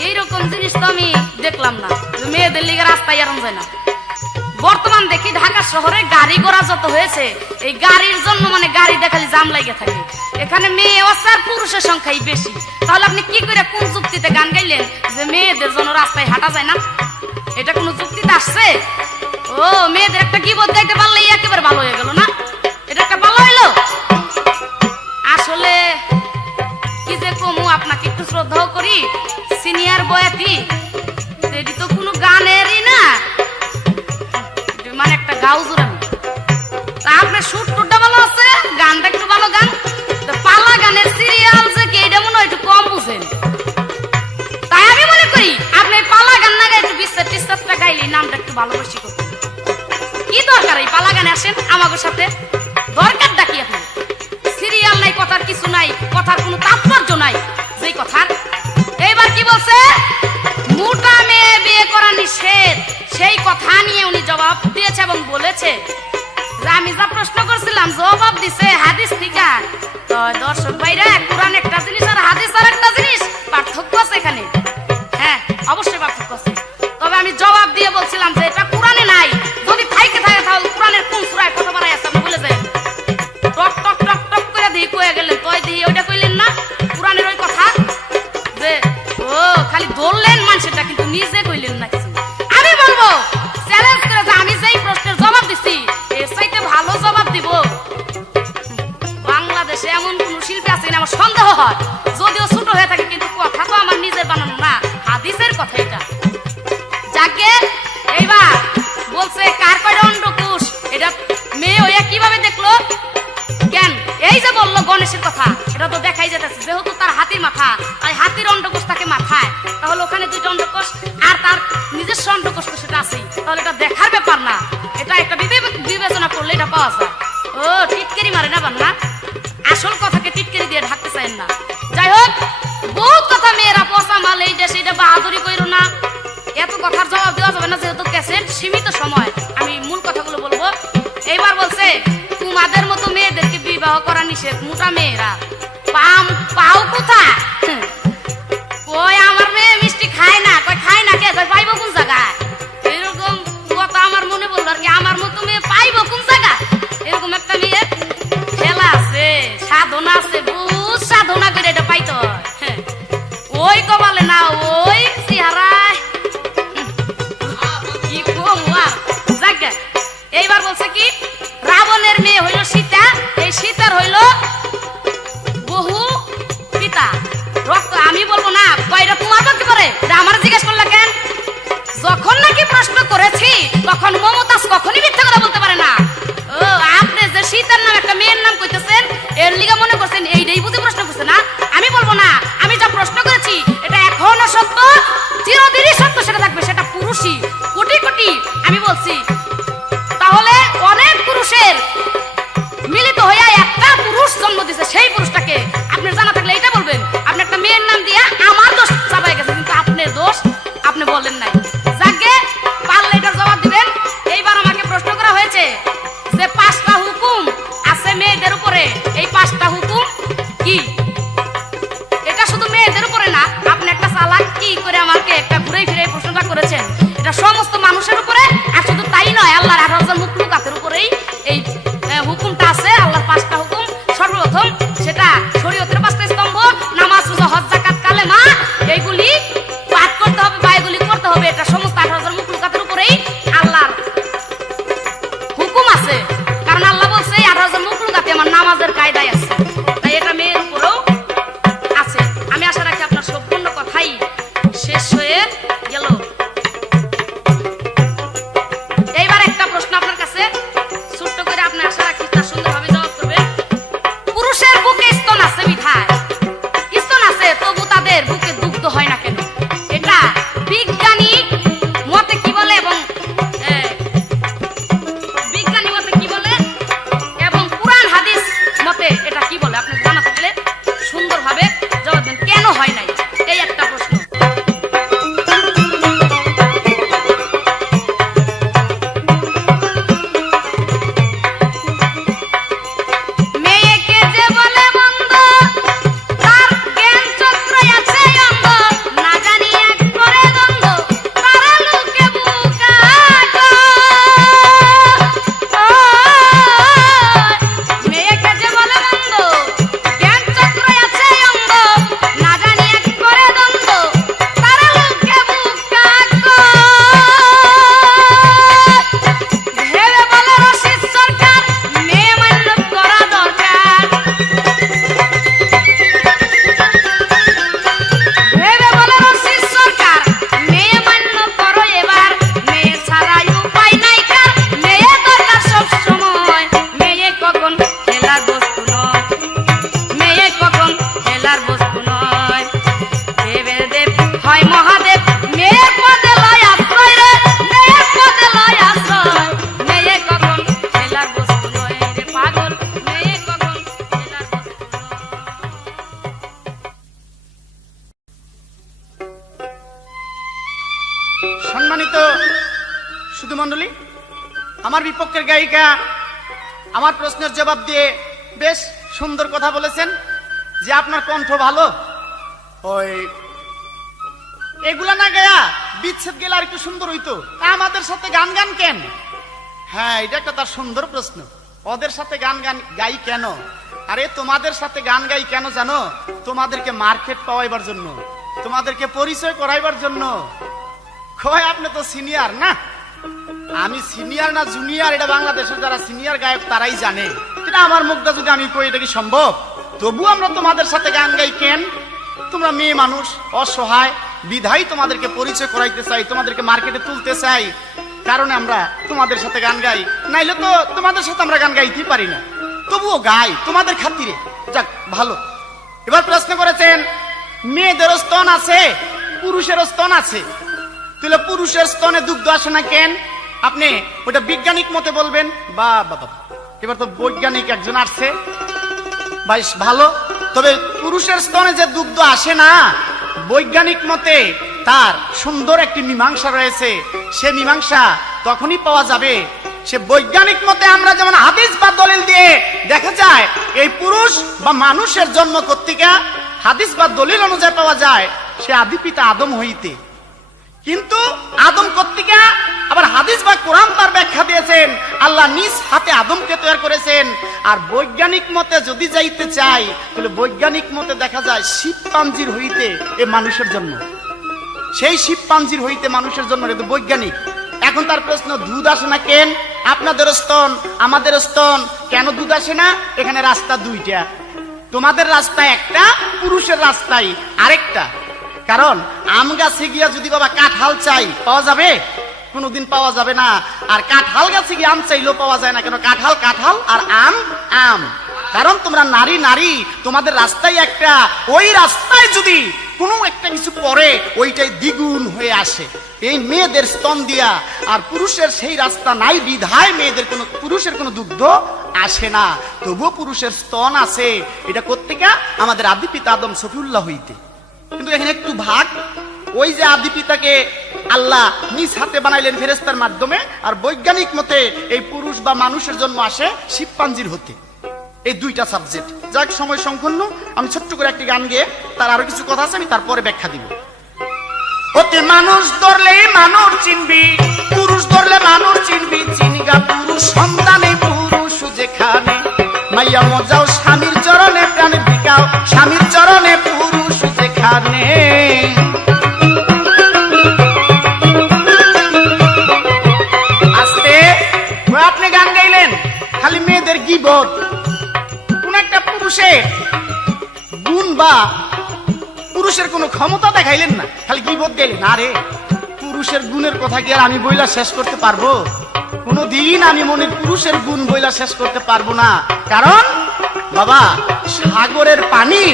এইরকম জিনিস তো আমি দেখলাম না, মেয়েদের লিগে রাস্তায় এরম যায় না। বর্তমান দেখি ঢাকা শহরে গাড়ি ঘোড়া যত হয়েছে, এই গাড়ির জন্য মানে গাড়ি দেখালি জাম লাগে থাকে। এখানে মেয়ে আর পুরুষের সংখ্যাই বেশি। তাহলে আপনি কি করে কোন যুক্তিতে গান গাইলেন যে মেয়েদের জন্য রাস্তায় হাঁটা যায় না? এটা কোন যুক্তিতে আসছে? ও, মেয়েদের একটা গীবত গাইতে পারলেই একেবারে ভালো হয়ে গেল না? এটা একটা ভালো হইলো? আসলে কি যে কমু, আপনাকে একটু শ্রদ্ধাও করি, সিনিয়র বয়াতি, এটি তো কোনো গানেরই না, মানে একটা গাউজুর। আমি তা আপনার সুর টুরটা ভালো আছে, গানটা একটু ভালো গান। পালা গানের সিরিয়াল যে কি, এটা মনে হয় একটু কম বুঝেন। তাই আমি মনে করি আপনি পালা গান না গাই একটু বিশ্বাস টিস্তাসটা গাইলে নামটা একটু ভালোবাসি করতে। কি দরকার এই পালা গানে আসেন আমাদের সাথে? দরকারটা কি? এখন সিরিয়াল নাই, কথার কিছু নাই, কথার কোনো তাৎপর্য নাই যেই কথার। এইবার কি বলছে, মোটা মেয়ে বিয়ে করা নিষেধ, সেই কথা নিয়ে উনি জবাব দিয়েছে এবং বলেছে যে আমি যা প্রশ্ন করছিলাম জবাব দিছে হাদিস থেকে। তো দর্শক ভাইরা, কোরআন একটা জিনিস আর হাদিস আর একটা জিনিস, পার্থক্য আছে এখানে। হ্যাঁ, অবশ্যই পার্থক্য আছে। তবে আমি জবাব দিয়ে বলছিলাম যে এটা কোরআনে নাই, যদি থাকে তাহলে কোরআনের কোন সূরায় কথা বানাই আছে আপনি বলে যায়। টক টক টক টক করে দিয়ে কয়ে গেলেন, তোই দিয়ে ওইটা কইলেন না কোরআনের ওই কথা, যে ও খালি ধরলেন মানুষটা কিন্তু নিজে কইলেন না কিছু। আমি বলবো চ্যালেঞ্জ করে যে আমি যেই প্রশ্নের জবাব দিছি এর চাইতে ভালো জবাব দিব বাংলাদেশে এমন কোন শিল্পী আছে কিনা আমার সন্দেহ হয়, যদিও ছোট হয়ে থাকে, কিন্তু কথা তো আমার নিজের বানানো না, হাদিসের কথা এটা। যাকে এইবার বলছে কার কয়টা অন্ডকোষ, এটা মেয়ে হইয়া কিভাবে দেখলো? কেন এই যে বললো গণেশের কথা, এটা তো দেখাই যেতেছে যেহেতু তার হাতির মাথা, তাই হাতির অন্ডকোষ তাকে মাথায়, তাহলে ওখানে দুইটা অন্ডকোষ আর তার নিজস্ব অন্ডকোষ তো সেটা আছেই, তাহলে এটা দেখার ব্যাপার না, এটা একটা বিবেচনা করলে এটা পাওয়া যায়। ও, টিটকেরি মারে না বান্না, আসল কথাকে টিটকেরি দিয়ে ঢাকতে চাইেন না। যাই হোক, বহুত কথা মেয়েরা পচা মাল, এই দেশে এটা বাহাদুরি কইরো না, এত কথার জবাব দেওয়া যাবে না, যেহেতু ক্যাসেট সীমিত সময়, আমি মূল কথাগুলো বলবো। এইবার বলছে তোমাদের মতো মেয়েদেরকে বিবাহ করা নিষেধ, মোটা মেয়েরা পাও কোথায়? ওই আমার মেয়ে মিষ্টি খায় না, কই খায় না কে, কই পাইবো কোন জায়গায়? এরকম কথা আমার মনে বললো আর কি, আমার মতো মেয়ে পাইবো কোন জায়গায়? এরকম একটা মেয়ে খেলা আছে, সাধনা আছে, বহুত সাধনা করে এটা পাইতো। ওই কপালে না, ওই চেহারায় কি কম। এইবার বলছে কি, রাবণের মেয়ে হইল সীতা, এই সীতার হইল বহু পিতা রক্ত। আমি বলবো না কয়টা তোমার পক্ষে করে, আমার জিজ্ঞেস করলে কেন? যখন নাকি প্রশ্ন করেছি তখন মমতাজ কখনই মিথ্যা কথা বলতে পারে না। ও, আপনি যে সীতার নাম একটা মেয়ের নাম কইতেছেন, এর লিগা মনে করছেন এইটাই বুঝে প্রশ্ন করছে না? আমি বলবো না, আমি যা প্রশ্ন করেছি এটা এখনো সত্য, চিরদিনই সত্য সেটা থাকবে, সেটা পুরুষই কোটি কোটি। আমি বলছি তাহলে অনেক পুরুষের মিলিত হইয়া একটা পুরুষ জন্ম দিছে, সেই পুরুষটাকে আপনার জানা থাকলে এটা বলবেন। আপনি একটা মেয়ের নাম দিয়া আমার দোষ চাপাই গেছে, কিন্তু আপনার দোষ আপনি বলেন নাই। যাকে পারলে এটার জবাব দিবেন। এইবার আমাকে প্রশ্ন করা হয়েছে যে 5টা হুকুম আছে মেয়েদের উপরে, এই 5টা হুকুম কি? এটা শুধু মেয়েদের উপরে না, আপনি একটা চালাক কি করে আমাকে একটা ঘুরে ফিরে প্রশ্নটা করেছেন, এটা সমস্ত মানুষের উপরে। আর শুধু তাই নয়, আল্লাহর 18,000 মুখলুকাতের উপরেই এই হুকুমটা আছে। আল্লাহর 5টা হুকুম, সর্বপ্রথম সেটা শরীয়তের 5টা স্তম্ভ, নামাজ, রোজা, হজ, যাকাত, কালেমা, এইগুলি পাঠ করতে হবে বা এগুলি করতে হবে। এটা সমস্ত 18,000 মুখলুকাতের উপরেই আল্লাহর হুকুম আছে, কারণ আল্লাহ বলছে 18,000 মুখলুকাতে আমার নামাজের কায়দায় আছে। তাই এটা মেয়ের উপরেও প্রতিপক্ষের গায়িকা আমার প্রশ্নের জবাব দিয়ে বেশ সুন্দর কথা বলেছেন যে আপনার কণ্ঠ ভালো, ওই এগুলা না গায়া বিচ্ছেদ গেলে আর একটু সুন্দর হইতো, আমাদের সাথে গান গান কেন? হ্যাঁ, এটা একটা তার সুন্দর প্রশ্ন। ওদের সাথে গান গাই কেন? আরে তোমাদের সাথে গান গাই কেন জানো? তোমাদেরকে মার্কেট পাওয়াইবার জন্য, তোমাদেরকে পরিচয় করাইবার জন্য। কয় আপনি তো সিনিয়র না। আমি সিনিয়র না জুনিয়র এটা বাংলাদেশের যারা সিনিয়র গায়ক তারাই জানে। এটা আমার মুখটা যদি আমি কই এটা কি সম্ভব? তবু আমরা তোমাদের সাথে গান গাই কেন? তোমরা মেয়ে মানুষ, অসহায়, বিধাই তোমাদেরকে পরিচয় করাইতে চাই, তোমাদেরকে মার্কেটে তুলতে চাই, কারণে আমরা তোমাদের সাথে গান গাই। নাইলে তো তোমাদের সাথে আমরা গান গাইতেই পারি না, তবুও গাই তোমাদের খাতিরে। যাক, ভালো। এবার প্রশ্ন করেছেন মেয়েদের স্তন আছে, পুরুষের স্তন আছে, তাহলে পুরুষের স্তনে দুগ্ধ আসে না কেন? আপনি ওটা বৈজ্ঞানিক মতে বলবেন। বা বাবা, এবার তো বৈজ্ঞানিক একজন আসছে, বেশ ভালো। তবে পুরুষের স্তনে যে দুগ্ধ আসে না, বৈজ্ঞানিক মতে তার সুন্দর একটি মীমাংসা রয়েছে। সে মীমাংসা তখনই পাওয়া যাবে, সে বৈজ্ঞানিক মতে আমরা যেমন হাদিস বা দলিল দিয়ে দেখা যায় এই পুরুষ বা মানুষের জন্ম কর্তিকা হাদিস বা দলিল অনুযায়ী পাওয়া যায় সে আদি পিতা আদম হইতে। কিন্তু আদম কর্তিকা আবার হাদিস বা কোরআন তার ব্যাখ্যা দিয়েছেন আল্লাহ নিজ হাতে আদমকে তৈরি করেছেন। আর বৈজ্ঞানিক মতে যদি যাইতে চাই তাহলে বৈজ্ঞানিক মতে দেখা যায় শিবপাঞ্জির হইতে এ মানুষের জন্য, সেই শিবপাঞ্জির হইতে মানুষের জন্য, কিন্তু বৈজ্ঞানিক। এখন তার প্রশ্ন দুধ আসে না কেন? আপনাদের স্তন আমাদের স্তন, কেন দুধ আসে না? এখানে রাস্তা দুইটা, তোমাদের রাস্তা একটা, পুরুষের রাস্তায় আরেকটা। কারণ আম গাছে গিয়া যদি বাবা কাঁঠাল চাই পাওয়া যাবে? কোনোদিন পাওয়া যাবে না। আর কাঁঠাল গাছে গিয়ে আম চাইলেও পাওয়া যায় না, কেন? কাঁঠাল কাঁঠাল আর আম আম। কারণ তোমরা নারী নারী, তোমাদের রাস্তায় একটা, ওই রাস্তায় যদি কোনো একটা কিছু পড়ে ওইটাই দ্বিগুণ হয়ে আসে এই মেয়েদের স্তন দিয়া। আর পুরুষের সেই রাস্তা নাই বিধায় মেয়েদের কোনো, পুরুষের কোনো দুগ্ধ আসে না, তবুও পুরুষের স্তন আছে। এটা কোত্থেকে? আমাদের আদি পিতা আদম সফিউল্লাহ হইতে। কিন্তু এখানে একটু ভাগ, ওই যে আদি পিতাকে আল্লাহ নিজ হাতে বানাইলেন ফেরেশতার মাধ্যমে, আর বৈজ্ঞানিক মতে এই পুরুষ বা মানুষের জন্ম আসে শিবপাঞ্জির হতে। এই দুইটা সাবজেক্ট। যাক, সময় সংকীর্ণ, আমি ছোট্ট করে একটি গান গেয়ে তার আরো কিছু কথা আছে আমি তারপরে ব্যাখ্যা দিব। অতি মানুষ ধরলে মানুষ চিনবি, পুরুষ ধরলে মানুষ চিনবি, চিনিগা পুরুষ সন্তানে পুরুষ যেখানে, মাইয়া মজাও স্বামীর চরণে প্রাণ বিকাও, স্বামীর চরণে পুরুষ যেখানে। আস্তে আপনি গান গাইলেন খালি মেয়েদের গীবত, কোন একটা পুরুষের গুণ বা পুরুষের কোন ক্ষমতা দেখাইলেন না, খালি গীবত গাইলেন। আরে পুরুষের গুণের কথা কি আর আমি বইলা শেষ করতে পারবো? কোনদিন আমি মনে পুরুষের গুণ বইলা শেষ করতে পারবো না। কারণ বাবা, সাগরের পানি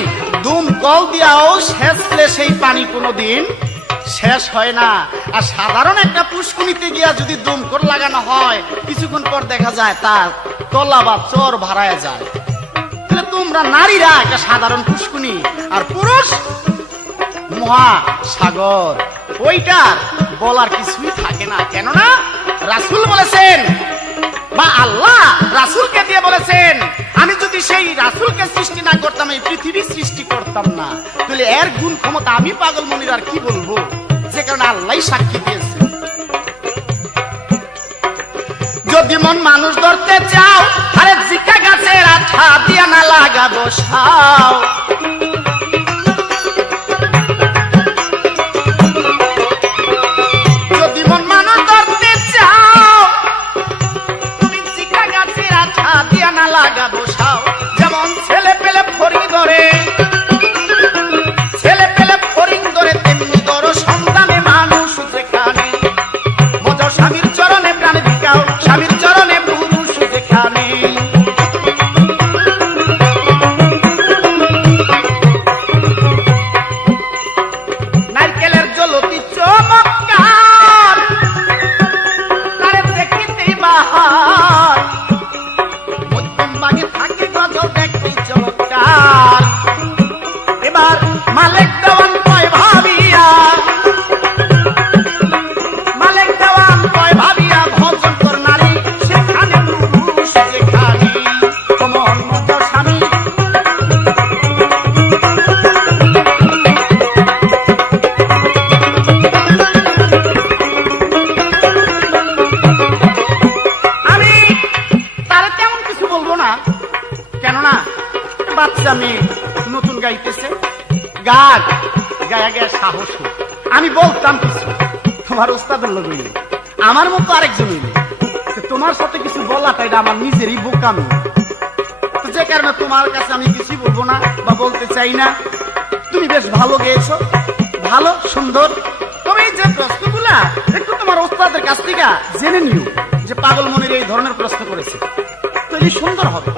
দুম কল দিয়াও শেষলে সেই পানি কোনদিন শেষ হয় না। আর সাধারণ একটা পুষ্কুনিতে গিয়া যদি দমকল লাগানো হয় কিছুক্ষণ পর দেখা যায় তার তলা বা চর ভাড়ায় যায়। তাহলে তোমরা নারীরা একটা সাধারণ পুষ্কুনি, আর পুরুষ মহাসাগর, ওইটার বলার কিছুই থাকে না। কেননা রাসূল বলেছেন বা আল্লাহ রাসূলকে দিয়ে বলেছেন, আমি যদি সেই রাসূলকে সৃষ্টি না করতাম এই পৃথিবী সৃষ্টি করতাম না। তাহলে এর গুণ ক্ষমতা আমি পাগল মনির আর কি বলবো, যে কারণে আল্লাহ সাক্ষী দিয়েছে। যদি মন মানুষ ধরতে চাও, আরে জিকা গাছের আঠা দিয়া না লাগাবো সাও। যদি মন মানুষ ধরতে চাও, তুমি জিকা গাছের আঠা দিয়া না লাগাবো সাও। যেমন ছেলে পেলে ফড়িং ধরে, ছেলে পেলে ফড়িং ধরে, তেমনি ধরো সন্তানে মানুষ যেখানে, মজাও স্বামীর চরণে প্রাণ বিকাও, স্বামীর চরণে পুরুষ যেখানে। নারকেলের জ্বলতি চমৎকার, তারে দেখিতে বাহার, মধ্যম ভাগে থাকে গজল দেখতে চমৎকার। এবার মালিক দেওয়ান কয় ভাবিয়া, মালিক দেওয়ান কয় ভাবিয়া, ভজন কর নারী সেখানে কেননা বাচ্চা মেয়ে নতুন গাইতেছে, গাক গায়া গায়া সাহস হোক। আমি বলতাম কিছু তোমার ওস্তাদের লোক হইলে, আমার মতো আরেকজন হইলে, তো তোমার সাথে কিছু বলাটা এটা আমার নিজেরই বোকামি। তো যে কারণে তোমার কাছে আমি কিছু বলবো না বা বলতে চাই না। তুমি বেশ ভালো গেয়েছো, ভালো সুন্দর। তবে এই যে প্রশ্নগুলা একটু তোমার ওস্তাদের কাছ থেকে জেনে নিও যে পাগল মনির এই ধরনের প্রশ্ন করেছে, তো এটি সুন্দর হবে।